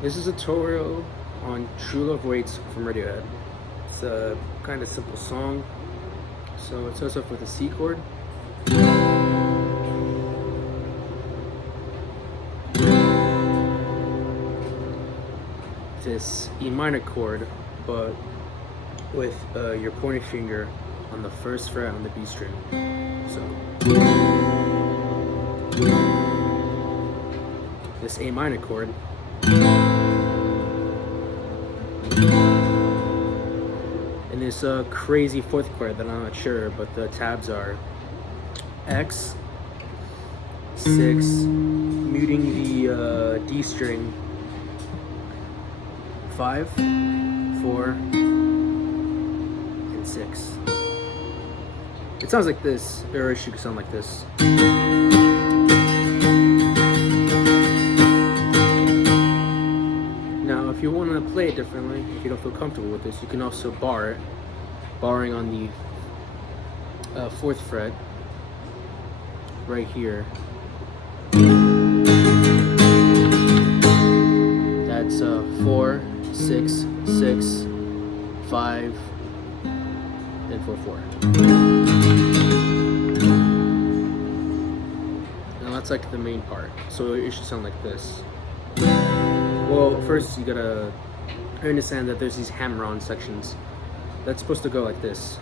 This is a tutorial on True Love Waits from Radiohead. It's a kind of simple song. So it starts off with a C chord. This E minor chord, but with your pointing finger on the first fret on the B string. So this A minor chord. And this crazy fourth chord that I'm not sure, but the tabs are X, 6, muting the D string, 5, 4, and 6. It sounds like this, or it should sound like this. Now, if you want to play it differently, if you don't feel comfortable with this, you can also bar it, barring on the 4th fret, right here. That's 4, 6, 6, 5, and 4, 4. Now that's like the main part, so it should sound like this. Well, first you gotta understand that there's these hammer-on sections. That's supposed to go like this.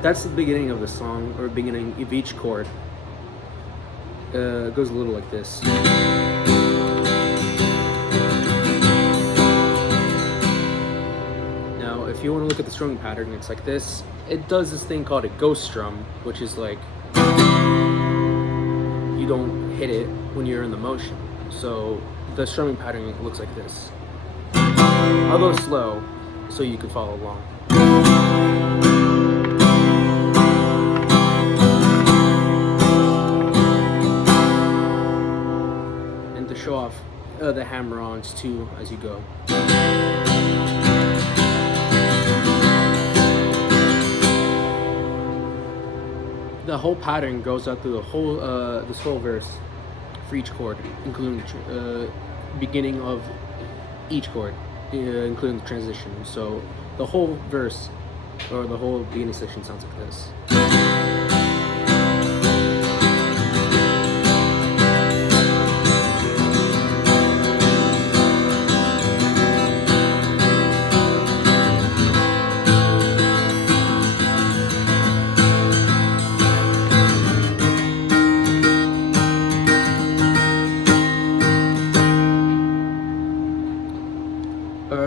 That's the beginning of the song, or beginning of each chord. It goes a little like this. Now, if you want to look at the strumming pattern, it's like this. It does this thing called a ghost strum, which is like you don't hit it when you're in the motion. So the strumming pattern looks like this. I'll go slow so you can follow along. And to show off the hammer-ons too as you go. The whole pattern goes out through the whole this whole verse for each chord, including the beginning of each chord, including the transition. So the whole verse, or the whole beginning section, sounds like this.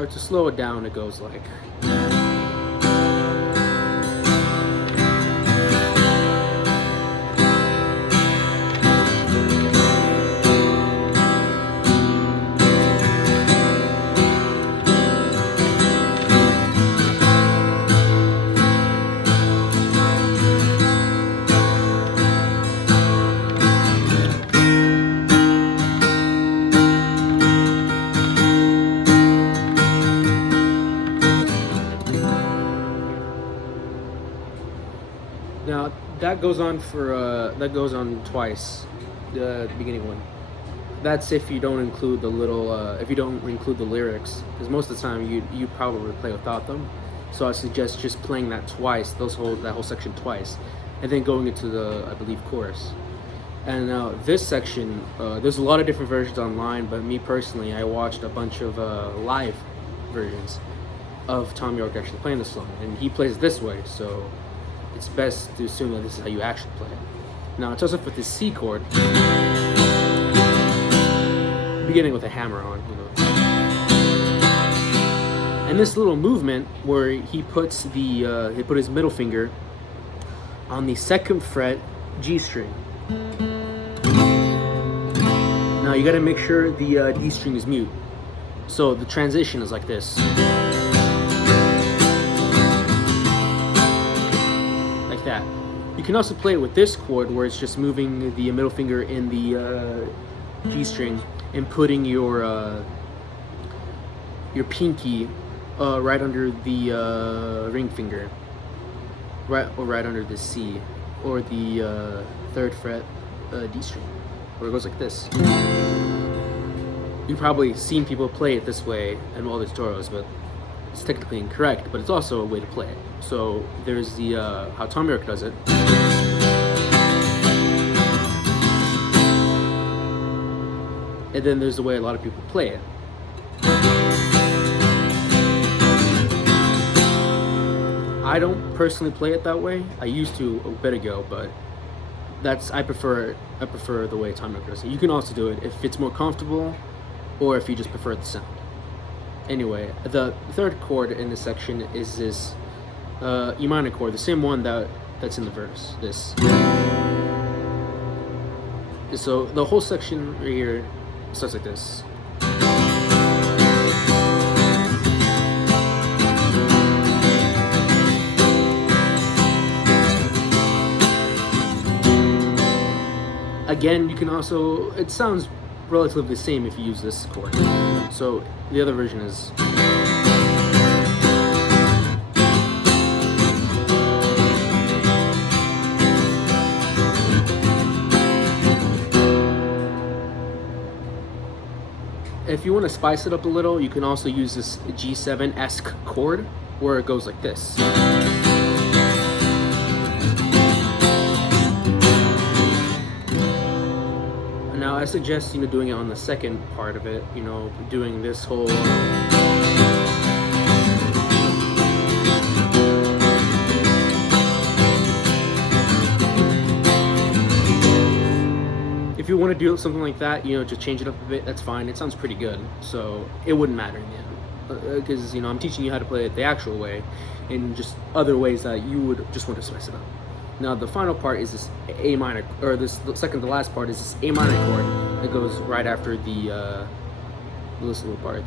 To slow it down, it goes like. Now that goes on twice, the beginning one. That's if you don't include the little, if you don't include the lyrics, because most of the time you probably play without them. So I suggest just playing that twice, that whole section twice, and then going into the, I believe, chorus. And now this section, there's a lot of different versions online, but me personally, I watched a bunch of live versions of Thom Yorke actually playing the song, and he plays it this way, so it's best to assume that this is how you actually play it. Now it starts off with this C chord, beginning with a hammer on, you know. And this little movement where he puts he put his middle finger on the 2nd fret G string. Now you gotta make sure the D string is mute. So the transition is like this. That. You can also play it with this chord where it's just moving the middle finger in the G string and putting your pinky right under the ring finger, right under the C, or the 3rd fret D string, where it goes like this. You've probably seen people play it this way in all the tutorials, but it's technically incorrect, but it's also a way to play it. So there's the how Tom York does it. And then there's the way a lot of people play it. I don't personally play it that way. I used to a bit ago, but I prefer the way Tom York does it. You can also do it if it's more comfortable, or if you just prefer the sound. Anyway, the third chord in this section is this E minor chord, the same one that's in the verse. This. So the whole section right here starts like this. Again, you can also, it sounds relatively the same if you use this chord. So the other version is. If you want to spice it up a little, you can also use this G7-esque chord where it goes like this. Now I suggest doing it on the second part of it, doing this whole if you want to do something like that, just change it up a bit, that's fine. It sounds pretty good, so it wouldn't matter in the end. Because, I'm teaching you how to play it the actual way, and just other ways that you would just want to spice it up. Now, the final part is this A minor, or the second to last part is this A minor chord that goes right after the little part,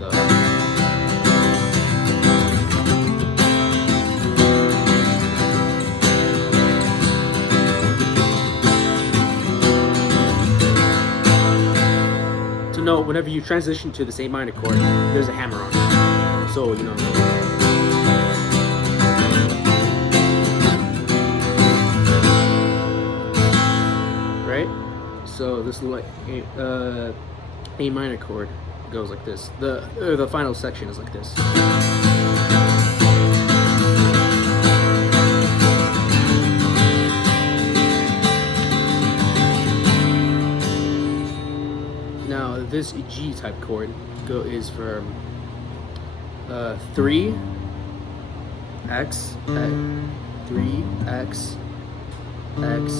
No, whenever you transition to this A minor chord, there's a hammer on it. So, right? So this A minor chord goes like this. The final section is like this. This G type chord is for 3 X 3 X X.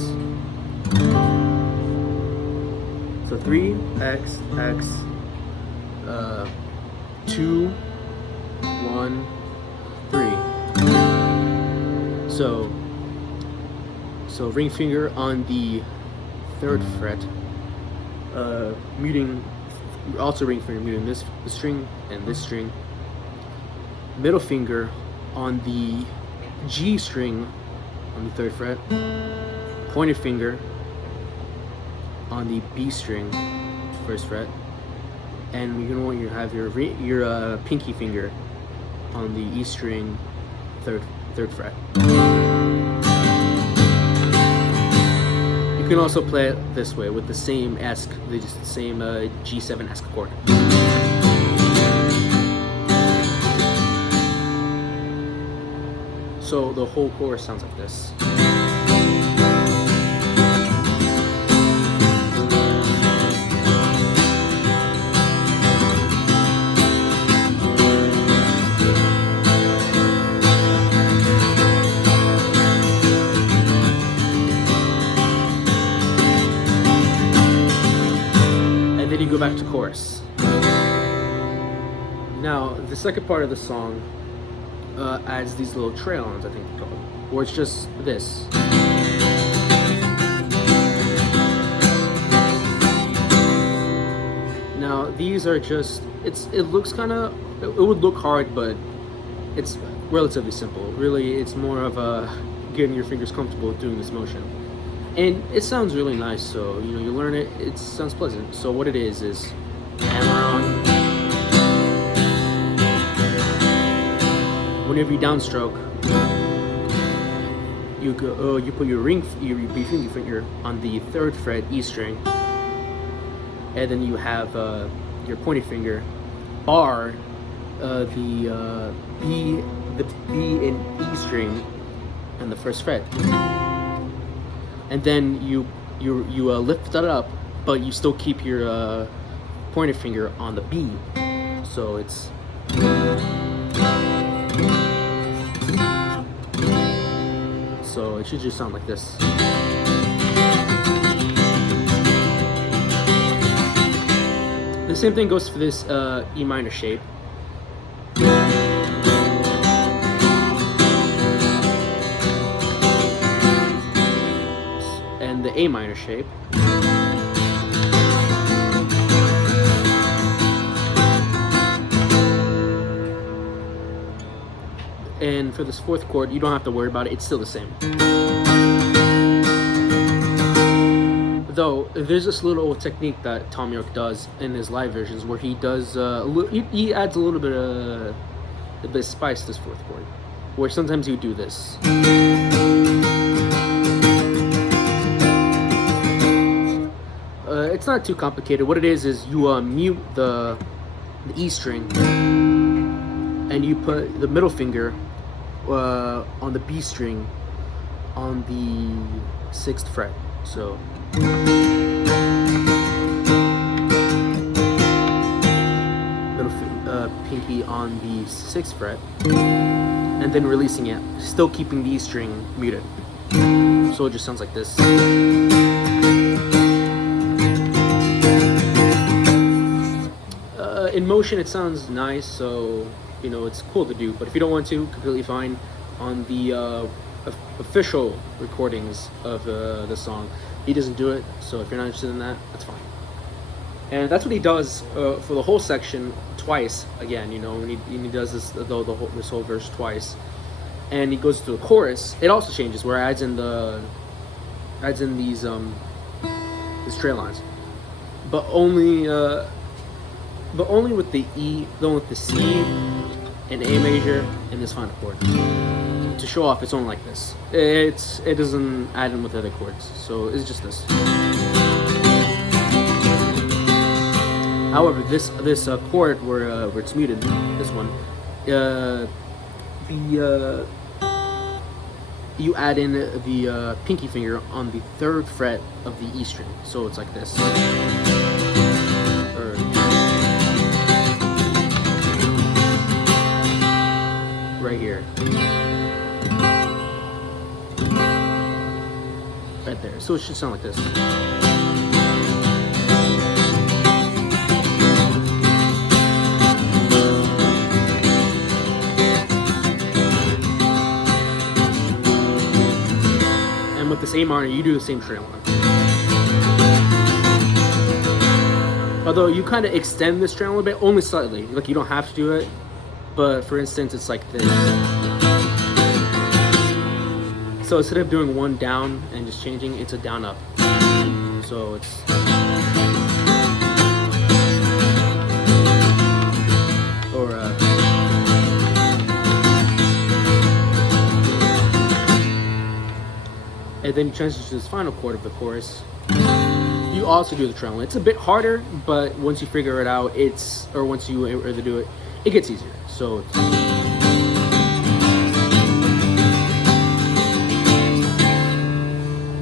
So 3 X X 2 1 3. So ring finger on the 3rd fret, muting. Also ring finger muting this string and this string. Middle finger on the G string on the 3rd fret. Pointer finger on the B string, 1st fret. And you're gonna want to have your pinky finger on the E string, 3rd fret. You can also play it this way with the same G7-esque chord. So the whole chorus sounds like this. Go back to chorus. Now, the second part of the song adds these little trail-ons, I think they're called, or it's just this. Now, these are just, it looks kind of, it would look hard, but it's relatively simple. Really, it's more of getting your fingers comfortable doing this motion. And it sounds really nice, so you learn it, it sounds pleasant. So what it is hammer on. Whenever you downstroke, you put your pinky finger on the 3rd fret E string, and then you your pointing finger, bar the B and E string and the first fret, and then you lift that up, but you still keep your pointer finger on the B. So it's it should just sound like this. The same thing goes for this E minor shape. And the A minor shape. And for this fourth chord, you don't have to worry about it, it's still the same. Though there's this little technique that Thom Yorke does in his live versions where he does he adds a little bit of spice to this fourth chord, where sometimes he would do this. It's not too complicated. What it is you mute the E string and you put the middle finger on the B string on the 6th fret. So little pinky on the 6th fret, and then releasing it, still keeping the E string muted. So it just sounds like this. In motion, it sounds nice, so you know it's cool to do. But if you don't want to, completely fine. On the official recordings of the song, he doesn't do it. So if you're not interested in that, that's fine. And that's what he does for the whole section twice. Again, you know, when he does this this whole verse twice, and he goes to the chorus. It also changes where it adds in these trail lines, but only with the E, then with the C and A major and this final chord. To show off, it's only like this. It doesn't add in with other chords, so it's just this. However, this chord where it's muted, this one, you add in the pinky finger on the 3rd fret of the E string, so it's like this. Right here. Right there. So it should sound like this. And with this A minor, you do the same trail line. Although you kind of extend this trail a bit, only slightly. Like you don't have to do it. But for instance, it's like this. So instead of doing one down and just changing, it's a down up. So it's and then you transition to this final chord of the chorus. You also do the trail line. It's a bit harder, but once you figure it out, once you either do it, it gets easier. So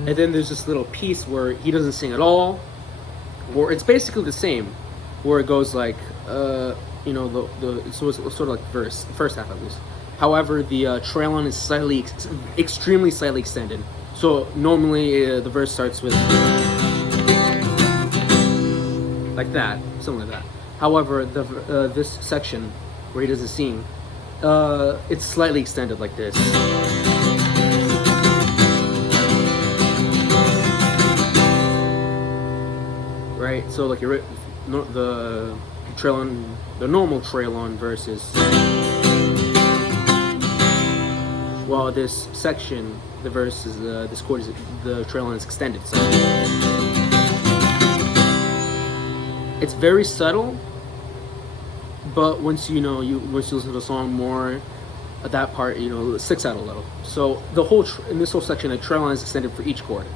and then there's this little piece where he doesn't sing at all, or it's basically the same, where it goes like you know, it's sort of like the first half at least. However, the trail line is extremely slightly extended. So normally the verse starts with like that, something like that. However, this section where he doesn't sing, it's slightly extended like this. Right, so like the trail on, the normal trail on verses. While this section, the verse is this chord is the trail line is extended. So it's very subtle, but once you listen to the song more, at that part, you know, it sticks out a little. So the whole in this whole section, the trail line is extended for each chord.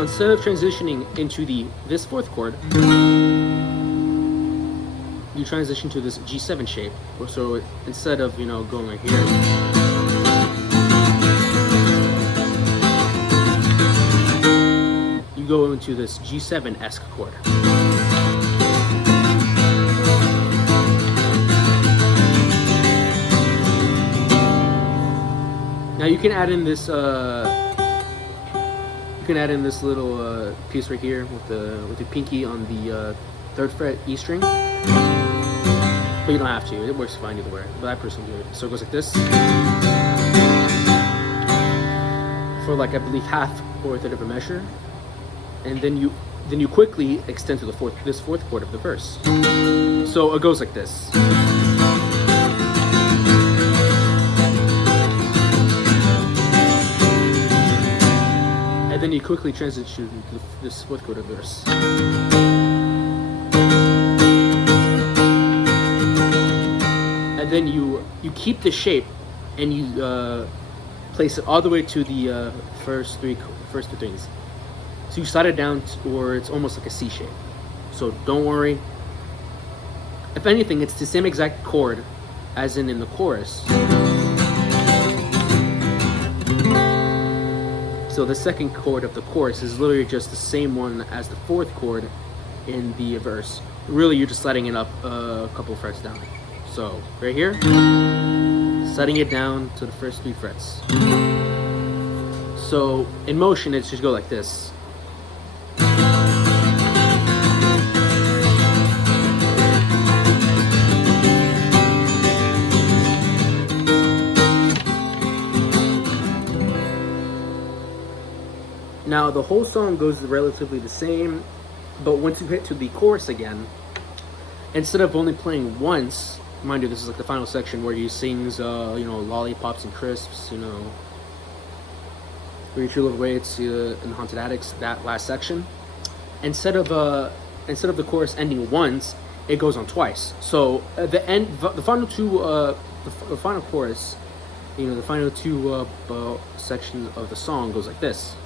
now instead of transitioning into this fourth chord, you transition to this G7 shape. So instead of going right here, you go into this G7-esque chord. Now you can add in this little piece right here with the pinky on the 3rd fret E string, but you don't have to. It works fine either way. But I personally do it. So it goes like this for like I believe half or a third of a measure, and then you quickly extend to this fourth chord of the verse. So it goes like this. And then you quickly transition to this fourth chord of the verse. And then you keep the shape and you place it all the way to the first three things. So you slide it down where it's almost like a C shape. So don't worry. If anything, it's the same exact chord as in the chorus. So the second chord of the chorus is literally just the same one as the fourth chord in the verse. Really, you're just sliding it up a couple frets down. So right here, sliding it down to the first 3 frets. So in motion, it's just go like this. Now the whole song goes relatively the same, but once you hit to the chorus again, instead of only playing once, mind you, this is like the final section where he sings, lollipops and crisps, where you true love waits in the haunted attics. That last section, instead of the chorus ending once, it goes on twice. So the final chorus, the final 2 sections of the song goes like this.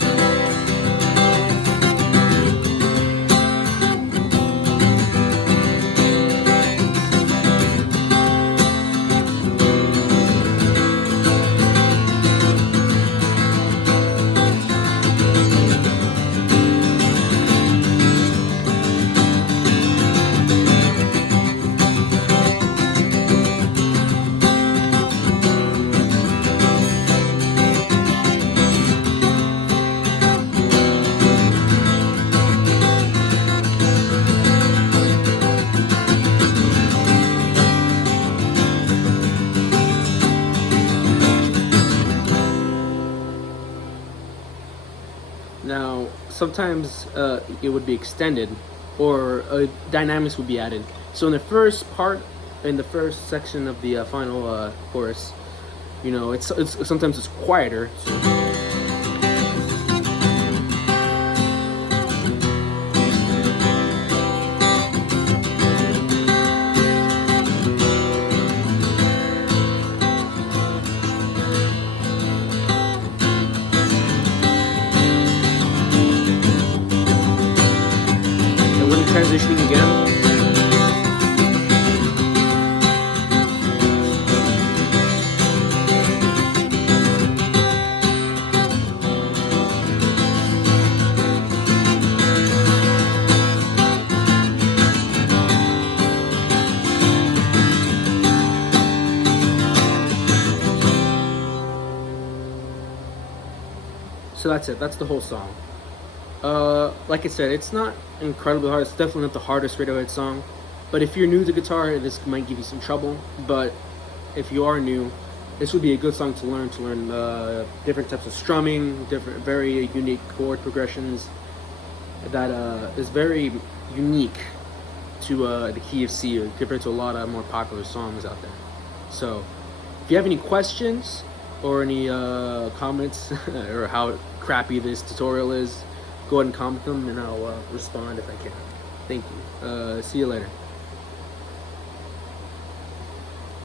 Now, sometimes it would be extended, or dynamics would be added. So in the first section of the final chorus, it's sometimes it's quieter. Transitioning again. So that's it. That's the whole song. Like I said, it's not incredibly hard. It's definitely not the hardest Radiohead song. But if you're new to guitar, this might give you some trouble. But if you are new, this would be a good song to learn. Different types of strumming, different, very unique chord progressions. That is very unique to the key of C compared to a lot of more popular songs out there. So, if you have any questions or any comments or how crappy this tutorial is, go ahead and comment them and I'll respond if I can. Thank you. See you later.